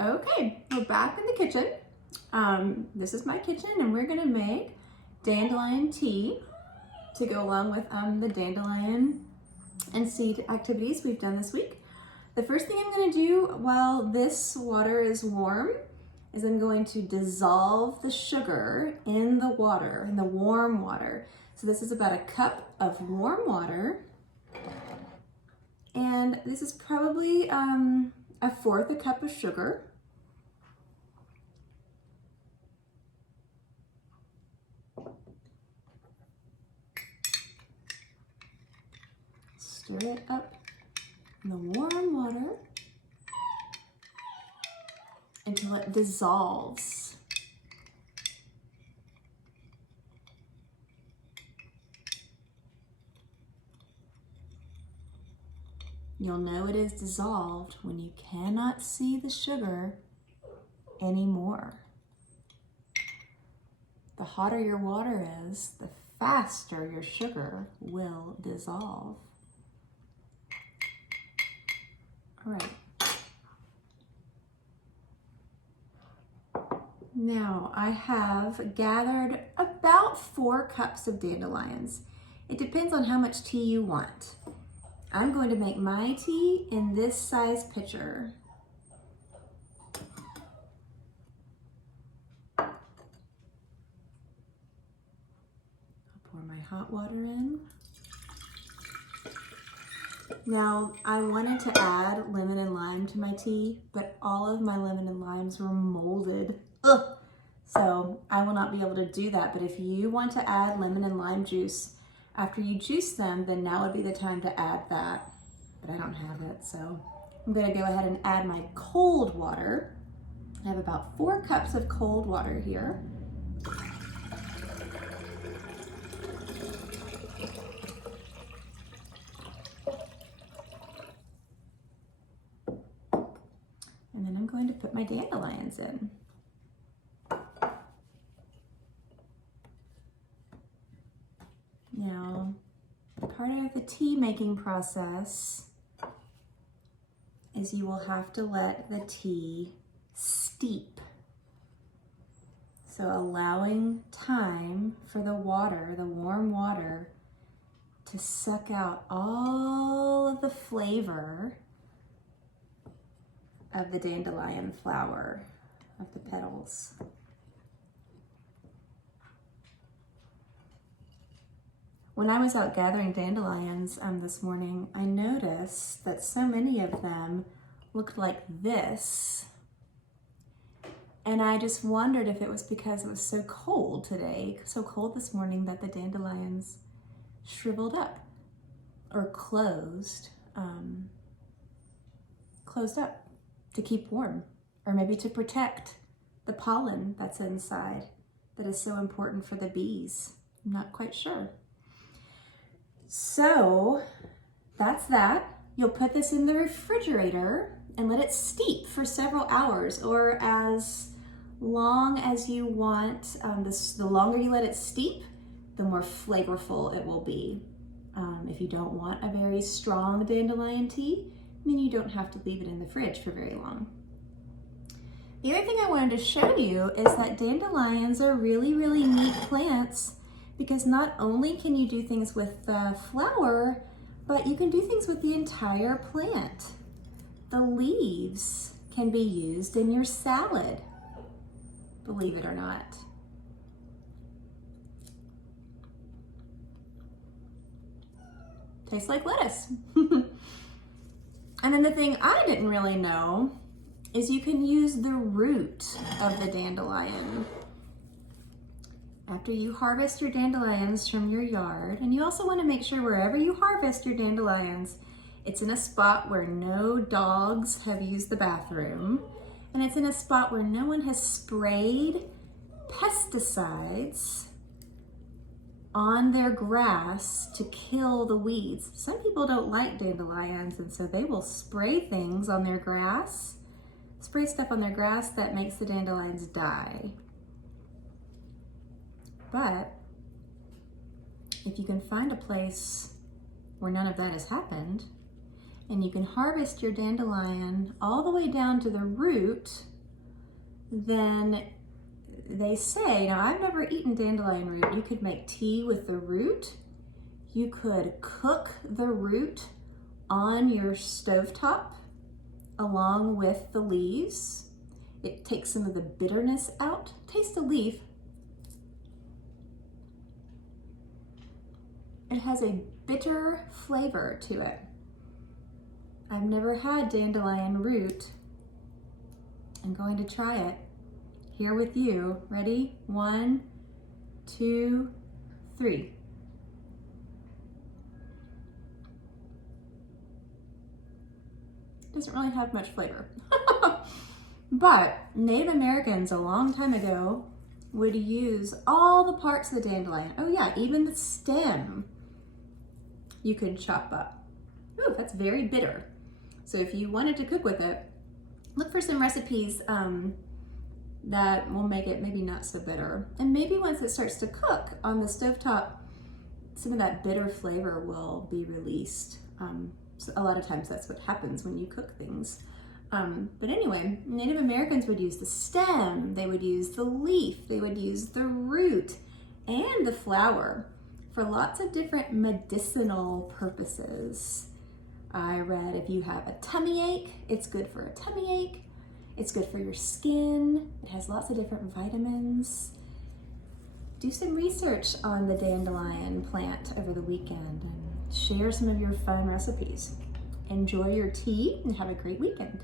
Okay, we're back in the kitchen. This is my kitchen and we're gonna make dandelion tea to go along with the dandelion and seed activities we've done this week. The first thing I'm gonna do while this water is warm is I'm going to dissolve the sugar in the water, in the warm water. So this is about a cup of warm water. And this is probably a fourth a cup of sugar. Stir it up in the warm water until it dissolves. You'll know it is dissolved when you cannot see the sugar anymore. The hotter your water is, the faster your sugar will dissolve. All right. Now I have gathered about 4 cups of dandelions. It depends on how much tea you want. I'm going to make my tea in this size pitcher. I'll pour my hot water in. Now, I wanted to add lemon and lime to my tea, but all of my lemon and limes were molded. Ugh! So I will not be able to do that, but if you want to add lemon and lime juice after you juice them, then now would be the time to add that, but I don't have it, so I'm gonna go ahead and add my cold water. I have about 4 cups of cold water here. And then I'm going to put my dandelions in. Now, part of the tea making process is you will have to let the tea steep. So allowing time for the water, the warm water, to suck out all of the flavor of the dandelion flower, of the petals. When I was out gathering dandelions this morning, I noticed that so many of them looked like this. And I just wondered if it was because it was so cold today, so cold this morning, that the dandelions shriveled up or closed up to keep warm, or maybe to protect the pollen that's inside that is so important for the bees. I'm not quite sure. So that's that. You'll put this in the refrigerator and let it steep for several hours, or as long as you want. The longer you let it steep, the more flavorful it will be. If you don't want a very strong dandelion tea, then you don't have to leave it in the fridge for very long. The other thing I wanted to show you is that dandelions are really, really neat plants, because not only can you do things with the flower, but you can do things with the entire plant. The leaves can be used in your salad, believe it or not. Tastes like lettuce. And then the thing I didn't really know is you can use the root of the dandelion. After you harvest your dandelions from your yard, and you also want to make sure wherever you harvest your dandelions, it's in a spot where no dogs have used the bathroom, and it's in a spot where no one has sprayed pesticides on their grass to kill the weeds. Some people don't like dandelions, and so they will spray things on their grass, spray stuff on their grass that makes the dandelions die. But if you can find a place where none of that has happened, and you can harvest your dandelion all the way down to the root, then they say, now I've never eaten dandelion root, you could make tea with the root. You could cook the root on your stovetop along with the leaves. It takes some of the bitterness out. Taste the leaf. It has a bitter flavor to it. I've never had dandelion root. I'm going to try it here with you. Ready? 1, 2, 3. Doesn't really have much flavor. But Native Americans a long time ago would use all the parts of the dandelion. Oh yeah, even the stem you could chop up. Ooh, that's very bitter. So if you wanted to cook with it, look for some recipes that will make it maybe not so bitter. And maybe once it starts to cook on the stovetop, some of that bitter flavor will be released. So a lot of times that's what happens when you cook things. But anyway, Native Americans would use the stem, they would use the leaf, they would use the root and the flower for lots of different medicinal purposes. I read if you have a tummy ache, it's good for a tummy ache. It's good for your skin. It has lots of different vitamins. Do some research on the dandelion plant over the weekend and share some of your fun recipes. Enjoy your tea and have a great weekend.